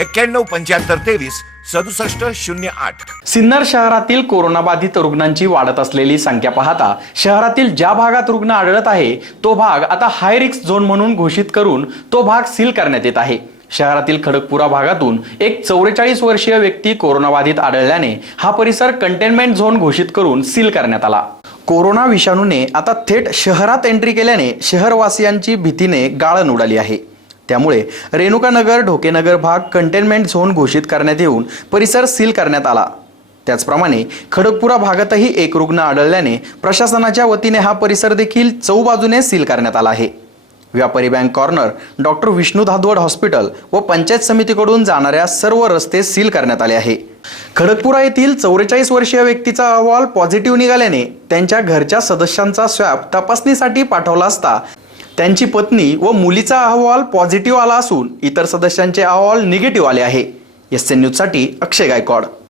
एक्क्याण्णव पंच्याहत्तर तेवीस सदुसष्ट शून्य आठ. सिन्नर शहरातील कोरोनाबाधित रुग्णांची वाढत असलेली संख्या पाहता शहरातील ज्या भागात रुग्ण आढळत आहे तो भाग आता हाय रिस्क झोन म्हणून घोषित करून तो भाग सील करण्यात येत आहे. शहरातील खडकपुरा भागातून एक चौवेचाळीस वर्षीय व्यक्ती कोरोनाबाधित आढळल्याने हा परिसर कंटेनमेंट झोन घोषित करून सील करण्यात आला. कोरोना विषाणूने आता थेट शहरात एंट्री केल्याने शहरवासियांची भीतीने गाळण उडाली आहे. त्यामुळे रेणुकानगर ढोकेनगर भाग कंटेनमेंट झोन घोषित करण्यात येऊन परिसर सील करण्यात आला. त्याचप्रमाणे खडकपुरा भागातही एक रुग्ण आढळल्याने प्रशासनाच्या वतीने हा परिसर देखील चौबाजूने सील करण्यात आला आहे. व्यापारी bank corner doctor Vishnu Dhadwad hospital व पंचायत समितीकडून जाणाऱ्या सर्व रस्ते सील करण्यात आले आहे. खडकपुरा येथील चौवेचाळीस वर्षीय व्यक्तीचा अहवाल पॉझिटिव्ह निघाल्याने त्यांच्या घरच्या सदस्यांचा स्वॅब तपासणीसाठी पाठवला असता त्यांची पत्नी व मुलीचा अहवाल पॉझिटिव्ह आला असून इतर सदस्यांचे अहवाल निगेटिव्ह आले आहे. एस एन न्यूजसाठी अक्षय गायकवाड.